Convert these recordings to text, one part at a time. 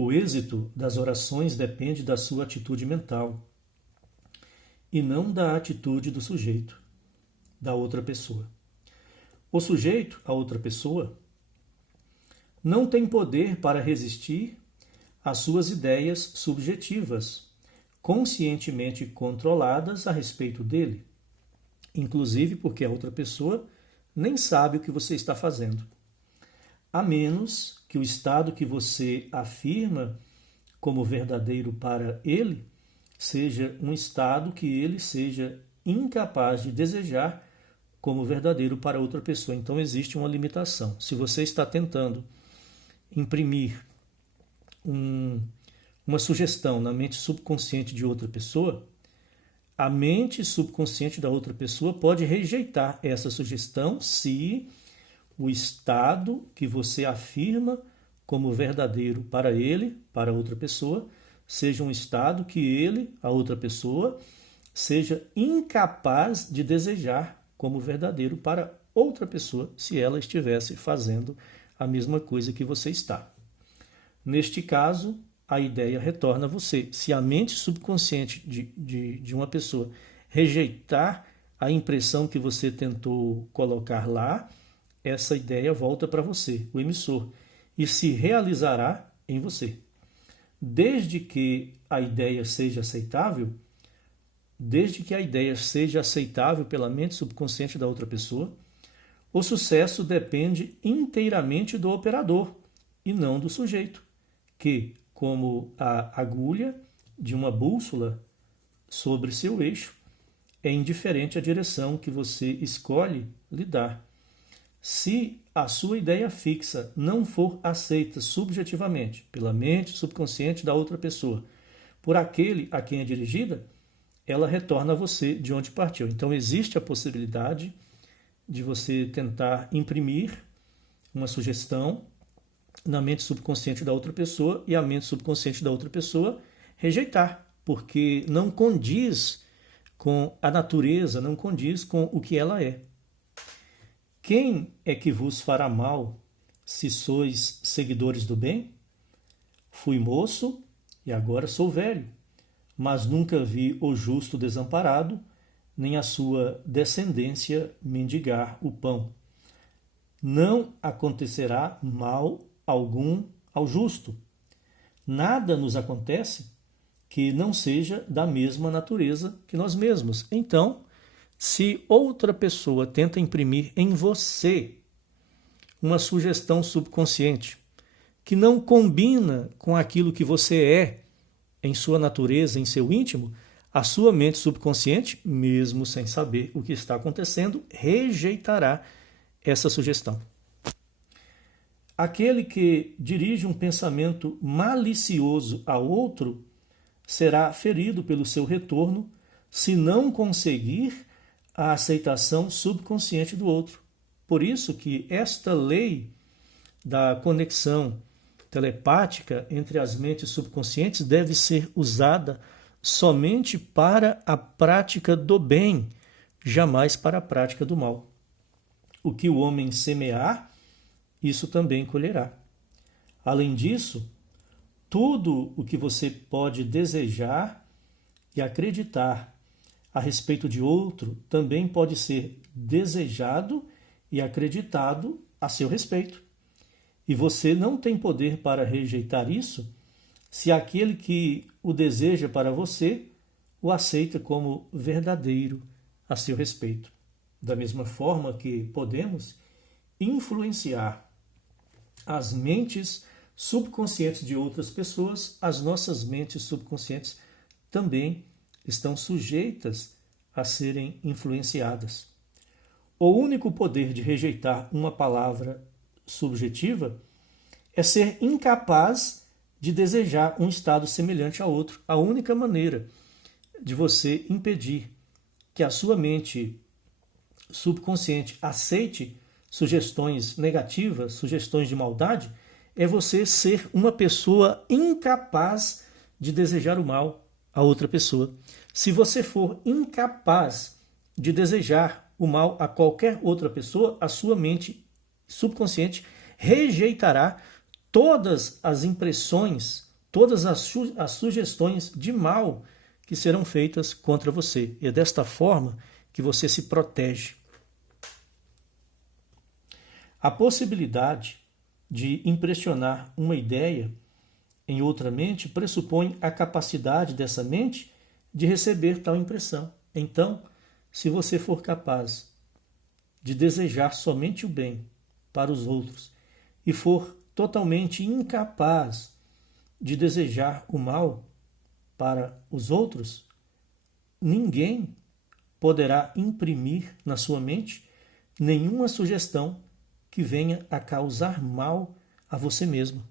O êxito das orações depende da sua atitude mental e não da atitude do sujeito, da outra pessoa. O sujeito, a outra pessoa, não tem poder para resistir às suas ideias subjetivas, conscientemente controladas a respeito dele, inclusive porque a outra pessoa nem sabe o que você está fazendo, a menos que o estado que você afirma como verdadeiro para ele seja um estado que ele seja incapaz de desejar como verdadeiro para outra pessoa. Então existe uma limitação. Se você está tentando imprimir uma sugestão na mente subconsciente de outra pessoa, a mente subconsciente da outra pessoa pode rejeitar essa sugestão se o estado que você afirma como verdadeiro para ele, para outra pessoa, seja um estado que ele, a outra pessoa, seja incapaz de desejar como verdadeiro para outra pessoa, se ela estivesse fazendo a mesma coisa que você está. Neste caso, a ideia retorna a você. Se a mente subconsciente de uma pessoa rejeitar a impressão que você tentou colocar lá, essa ideia volta para você, o emissor, e se realizará em você. Desde que a ideia seja aceitável, pela mente subconsciente da outra pessoa, o sucesso depende inteiramente do operador e não do sujeito, que, como a agulha de uma bússola sobre seu eixo, é indiferente à direção que você escolhe lhe dar. Se a sua ideia fixa não for aceita subjetivamente pela mente subconsciente da outra pessoa, por aquele a quem é dirigida, ela retorna a você de onde partiu. Então existe a possibilidade de você tentar imprimir uma sugestão na mente subconsciente da outra pessoa e a mente subconsciente da outra pessoa rejeitar, porque não condiz com a natureza, não condiz com o que ela é. Quem é que vos fará mal se sois seguidores do bem? Fui moço e agora sou velho, mas nunca vi o justo desamparado, nem a sua descendência mendigar o pão. Não acontecerá mal algum ao justo. Nada nos acontece que não seja da mesma natureza que nós mesmos. Então, se outra pessoa tenta imprimir em você uma sugestão subconsciente que não combina com aquilo que você é em sua natureza, em seu íntimo, a sua mente subconsciente, mesmo sem saber o que está acontecendo, rejeitará essa sugestão. Aquele que dirige um pensamento malicioso a outro será ferido pelo seu retorno se não conseguir a aceitação subconsciente do outro. Por isso que esta lei da conexão telepática entre as mentes subconscientes deve ser usada somente para a prática do bem, jamais para a prática do mal. O que o homem semear, isso também colherá. Além disso, tudo o que você pode desejar e acreditar a respeito de outro também pode ser desejado e acreditado a seu respeito. E você não tem poder para rejeitar isso se aquele que o deseja para você o aceita como verdadeiro a seu respeito. Da mesma forma que podemos influenciar as mentes subconscientes de outras pessoas, as nossas mentes subconscientes também estão sujeitas a serem influenciadas. O único poder de rejeitar uma palavra subjetiva é ser incapaz de desejar um estado semelhante a outro. A única maneira de você impedir que a sua mente subconsciente aceite sugestões negativas, sugestões de maldade, é você ser uma pessoa incapaz de desejar o mal a outra pessoa. Se você for incapaz de desejar o mal a qualquer outra pessoa, a sua mente subconsciente rejeitará todas as impressões todas as sugestões de mal que serão feitas contra você. E é desta forma que você se protege. A possibilidade de impressionar uma ideia em outra mente pressupõe a capacidade dessa mente de receber tal impressão. Então, se você for capaz de desejar somente o bem para os outros e for totalmente incapaz de desejar o mal para os outros, ninguém poderá imprimir na sua mente nenhuma sugestão que venha a causar mal a você mesmo.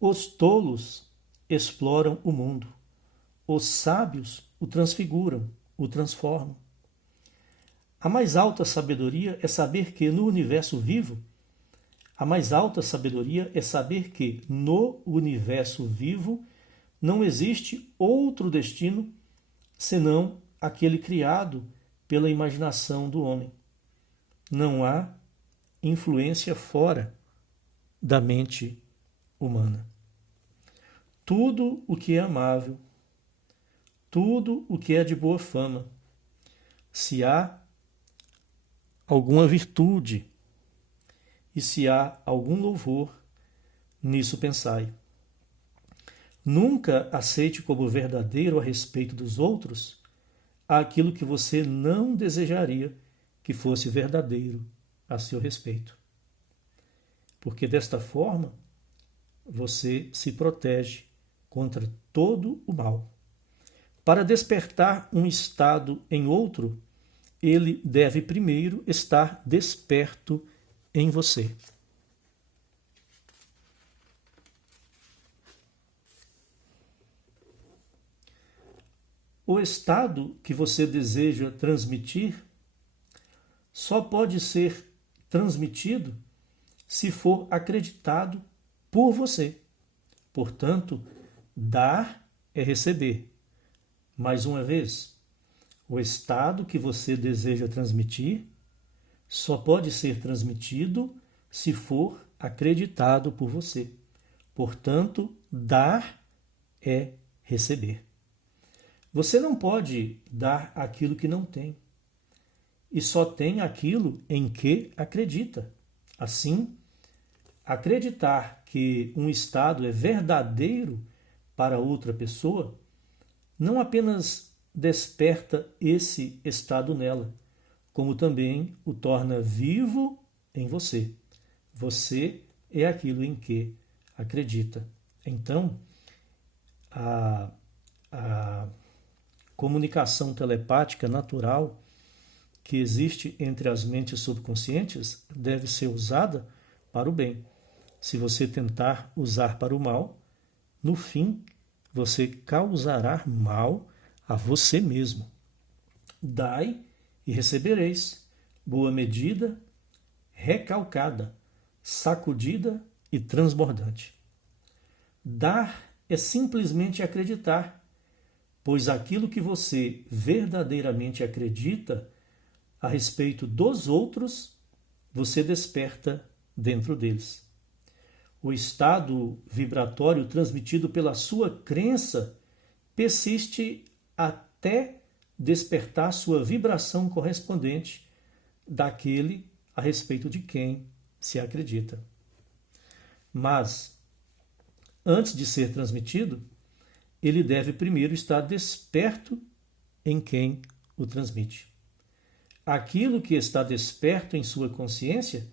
Os tolos exploram o mundo, os sábios o transfiguram, o transformam. A mais alta sabedoria é saber que no universo vivo, não existe outro destino senão aquele criado pela imaginação do homem. Não há influência fora da mente humana. Tudo o que é amável, tudo o que é de boa fama, se há alguma virtude e se há algum louvor, nisso pensai. Nunca aceite como verdadeiro a respeito dos outros aquilo que você não desejaria que fosse verdadeiro a seu respeito. Porque desta forma você se protege contra todo o mal. Para despertar um estado em outro, ele deve primeiro estar desperto em você. O estado que você deseja transmitir só pode ser transmitido se for acreditado por você. Portanto, dar é receber. Mais uma vez, o estado que você deseja transmitir só pode ser transmitido se for acreditado por você. Portanto, dar é receber. Você não pode dar aquilo que não tem, e só tem aquilo em que acredita. Assim, acreditar que um estado é verdadeiro para outra pessoa não apenas desperta esse estado nela, como também o torna vivo em você. Você é aquilo em que acredita. Então, a comunicação telepática natural que existe entre as mentes subconscientes deve ser usada para o bem. Se você tentar usar para o mal, no fim, você causará mal a você mesmo. Dai e recebereis, boa medida, recalcada, sacudida e transbordante. Dar é simplesmente acreditar, pois aquilo que você verdadeiramente acredita a respeito dos outros, você desperta dentro deles. O estado vibratório transmitido pela sua crença persiste até despertar sua vibração correspondente daquele a respeito de quem se acredita. Mas, antes de ser transmitido, ele deve primeiro estar desperto em quem o transmite. Aquilo que está desperto em sua consciência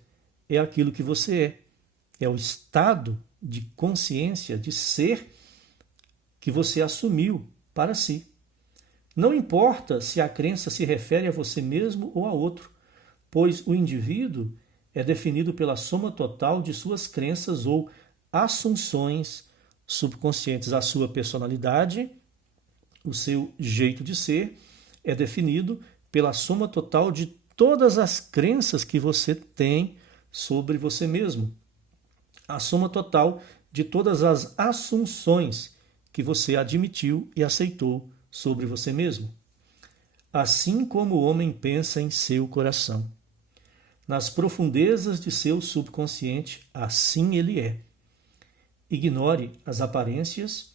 é aquilo que você é. É o estado de consciência, de ser que você assumiu para si. Não importa se a crença se refere a você mesmo ou a outro, pois o indivíduo é definido pela soma total de suas crenças ou assunções subconscientes. A sua personalidade, o seu jeito de ser, é definido pela soma total de todas as crenças que você tem sobre você mesmo. A soma total de todas as assunções que você admitiu e aceitou sobre você mesmo. Assim como o homem pensa em seu coração, nas profundezas de seu subconsciente, assim ele é. Ignore as aparências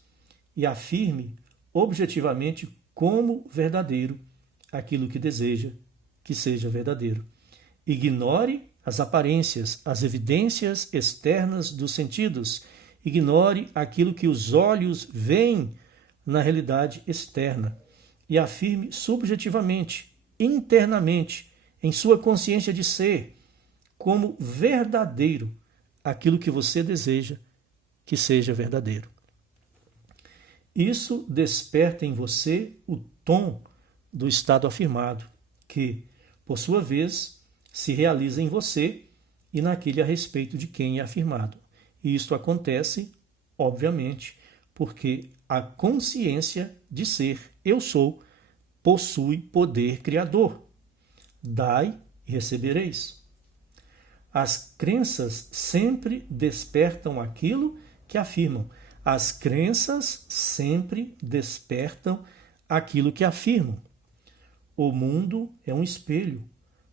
e afirme objetivamente como verdadeiro aquilo que deseja que seja verdadeiro. Ignore as aparências, as evidências externas dos sentidos. Ignore aquilo que os olhos veem na realidade externa e afirme subjetivamente, internamente, em sua consciência de ser, como verdadeiro aquilo que você deseja que seja verdadeiro. Isso desperta em você o tom do estado afirmado, que, por sua vez, se realiza em você e naquele a respeito de quem é afirmado. E isto acontece, obviamente, porque a consciência de ser, eu sou, possui poder criador. Dai e recebereis. As crenças sempre despertam aquilo que afirmam. As crenças sempre despertam aquilo que afirmam. O mundo é um espelho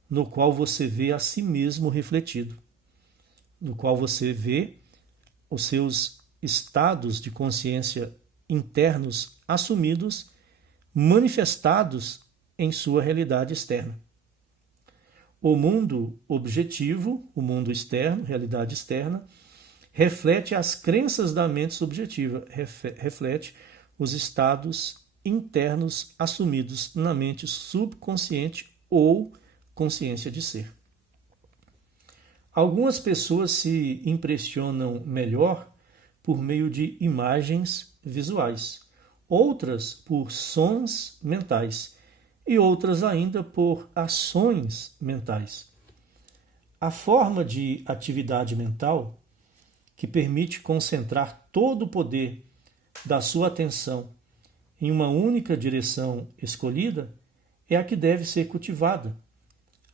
no qual você vê a si mesmo refletido, no qual você vê os seus estados de consciência internos assumidos, manifestados em sua realidade externa. O mundo objetivo, o mundo externo, realidade externa, reflete as crenças da mente subjetiva, reflete os estados internos assumidos na mente subconsciente ou consciência de ser. Algumas pessoas se impressionam melhor por meio de imagens visuais, outras por sons mentais e outras ainda por ações mentais. A forma de atividade mental que permite concentrar todo o poder da sua atenção em uma única direção escolhida é a que deve ser cultivada,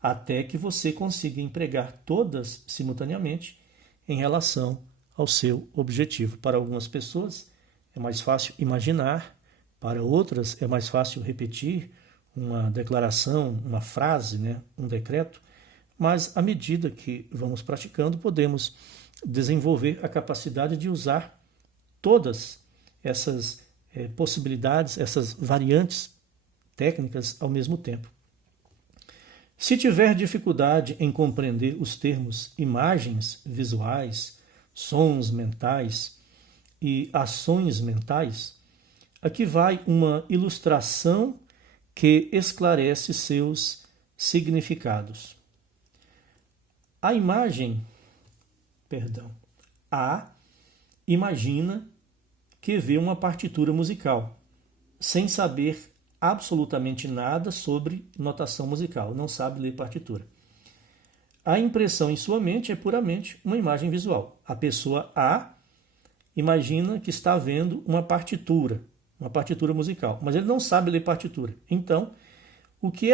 até que você consiga empregar todas simultaneamente em relação ao seu objetivo. Para algumas pessoas é mais fácil imaginar, para outras é mais fácil repetir uma declaração, uma frase, um decreto, mas à medida que vamos praticando, podemos desenvolver a capacidade de usar todas essas possibilidades, essas variantes técnicas ao mesmo tempo. Se tiver dificuldade em compreender os termos imagens visuais, sons mentais e ações mentais, aqui vai uma ilustração que esclarece seus significados. A imagina que vê uma partitura musical, sem saber absolutamente nada sobre notação musical, não sabe ler partitura. A impressão em sua mente é puramente uma imagem visual. A pessoa A imagina que está vendo uma partitura musical, mas ele não sabe ler partitura. Então, o que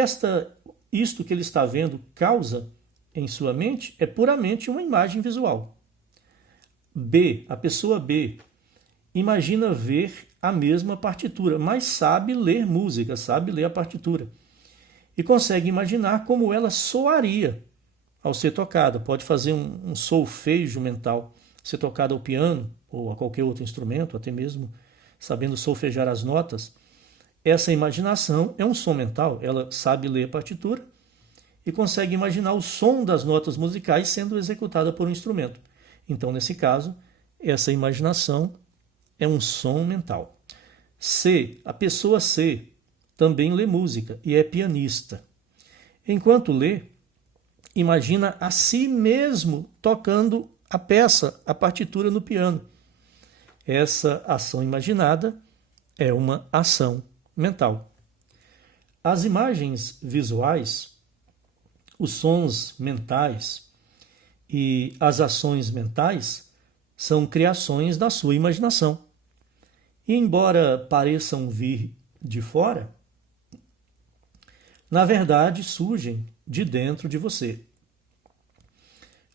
isto que ele está vendo causa em sua mente é puramente uma imagem visual. A pessoa B imagina ver a mesma partitura, mas sabe ler música, sabe ler a partitura. E consegue imaginar como ela soaria ao ser tocada. Pode fazer um solfejo mental, ser tocada ao piano ou a qualquer outro instrumento, até mesmo sabendo solfejar as notas. Essa imaginação é um som mental, ela sabe ler a partitura e consegue imaginar o som das notas musicais sendo executada por um instrumento. Então, nesse caso, essa imaginação é um som mental. A pessoa C também lê música e é pianista. Enquanto lê, imagina a si mesmo tocando a peça, a partitura no piano. Essa ação imaginada é uma ação mental. As imagens visuais, os sons mentais e as ações mentais são criações da sua imaginação. E embora pareçam vir de fora, na verdade surgem de dentro de você.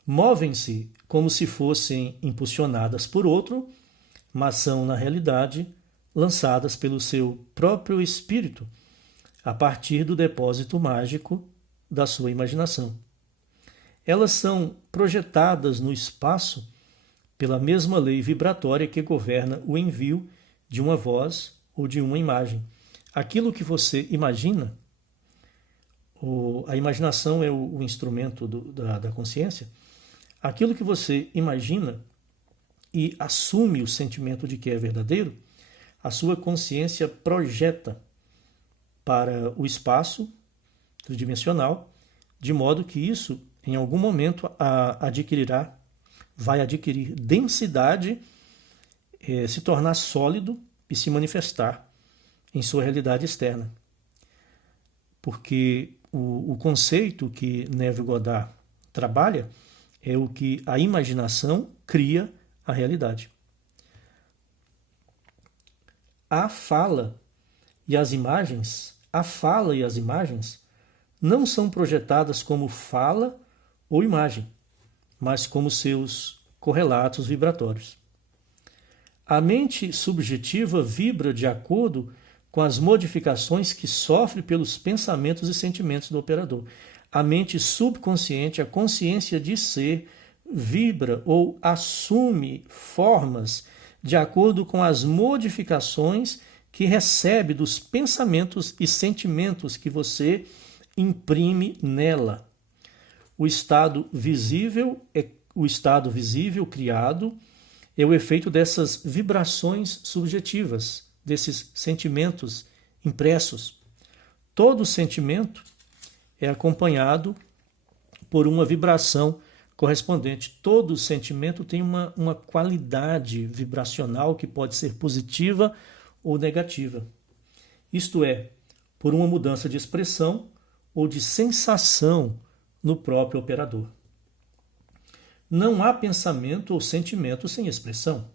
Movem-se como se fossem impulsionadas por outro, mas são, na realidade, lançadas pelo seu próprio espírito, a partir do depósito mágico da sua imaginação. Elas são projetadas no espaço pela mesma lei vibratória que governa o envio de uma voz ou de uma imagem. Aquilo que você imagina, a imaginação é o instrumento da consciência, aquilo que você imagina e assume o sentimento de que é verdadeiro, a sua consciência projeta para o espaço tridimensional, de modo que isso, em algum momento, vai adquirir densidade, se tornar sólido e se manifestar em sua realidade externa. Porque o conceito que Neville Goddard trabalha é o que a imaginação cria a realidade. A fala e as imagens não são projetadas como fala ou imagem, mas como seus correlatos vibratórios. A mente subjetiva vibra de acordo com as modificações que sofre pelos pensamentos e sentimentos do operador. A mente subconsciente, a consciência de ser, vibra ou assume formas de acordo com as modificações que recebe dos pensamentos e sentimentos que você imprime nela. O estado visível criado é o efeito dessas vibrações subjetivas, desses sentimentos impressos. Todo sentimento é acompanhado por uma vibração correspondente. Todo sentimento tem uma qualidade vibracional que pode ser positiva ou negativa. Isto é, por uma mudança de expressão ou de sensação no próprio operador. Não há pensamento ou sentimento sem expressão.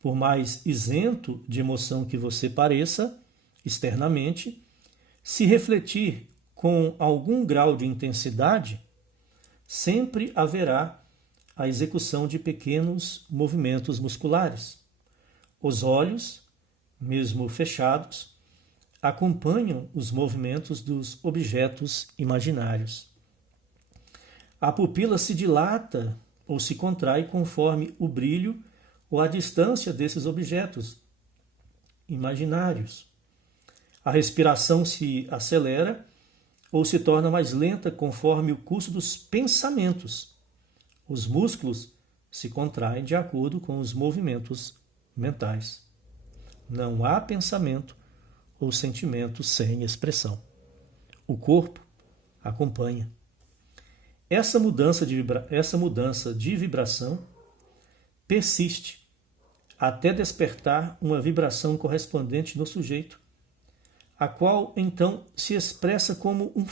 Por mais isento de emoção que você pareça, externamente, se refletir com algum grau de intensidade, sempre haverá a execução de pequenos movimentos musculares. Os olhos, mesmo fechados, acompanham os movimentos dos objetos imaginários. A pupila se dilata ou se contrai conforme o brilho ou a distância desses objetos imaginários. A respiração se acelera ou se torna mais lenta conforme o curso dos pensamentos. Os músculos se contraem de acordo com os movimentos mentais. Não há pensamento ou sentimento sem expressão. O corpo acompanha. Essa mudança de vibração persiste até despertar uma vibração correspondente no sujeito, a qual então se expressa como um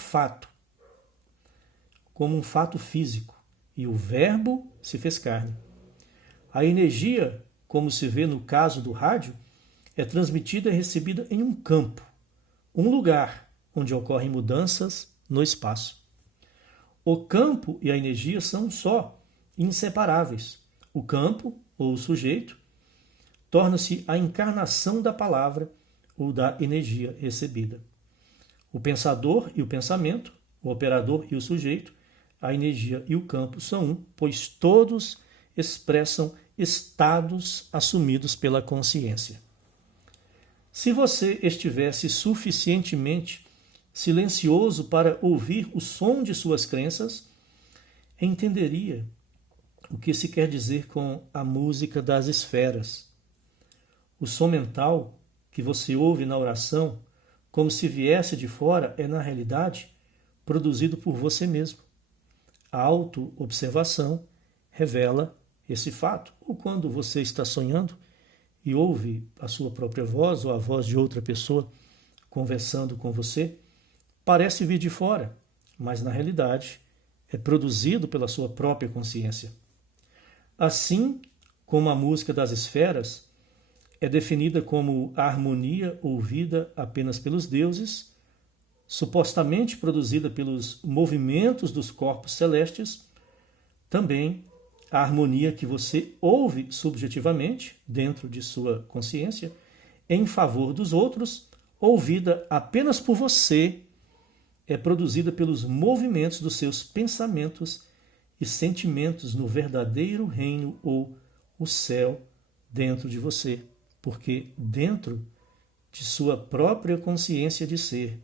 fato físico, e o Verbo se fez carne. A energia, como se vê no caso do rádio, é transmitida e recebida em um campo, um lugar onde ocorrem mudanças no espaço. O campo e a energia são só, inseparáveis. O campo, ou o sujeito, torna-se a encarnação da palavra ou da energia recebida. O pensador e o pensamento, o operador e o sujeito, a energia e o campo são um, pois todos expressam estados assumidos pela consciência. Se você estivesse suficientemente silencioso para ouvir o som de suas crenças, entenderia o que se quer dizer com a música das esferas. O som mental que você ouve na oração, como se viesse de fora, é na realidade produzido por você mesmo. A autoobservação revela esse fato. Ou quando você está sonhando e ouve a sua própria voz ou a voz de outra pessoa conversando com você, parece vir de fora, mas na realidade é produzido pela sua própria consciência. Assim como a música das esferas é definida como a harmonia ouvida apenas pelos deuses, supostamente produzida pelos movimentos dos corpos celestes, também a harmonia que você ouve subjetivamente, dentro de sua consciência, em favor dos outros, ouvida apenas por você, é produzida pelos movimentos dos seus pensamentos e sentimentos no verdadeiro reino ou o céu dentro de você, porque dentro de sua própria consciência de ser,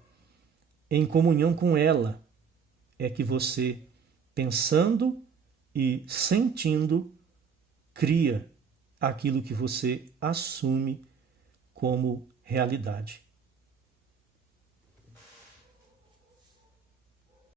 em comunhão com ela, é que você, pensando e sentindo, cria aquilo que você assume como realidade.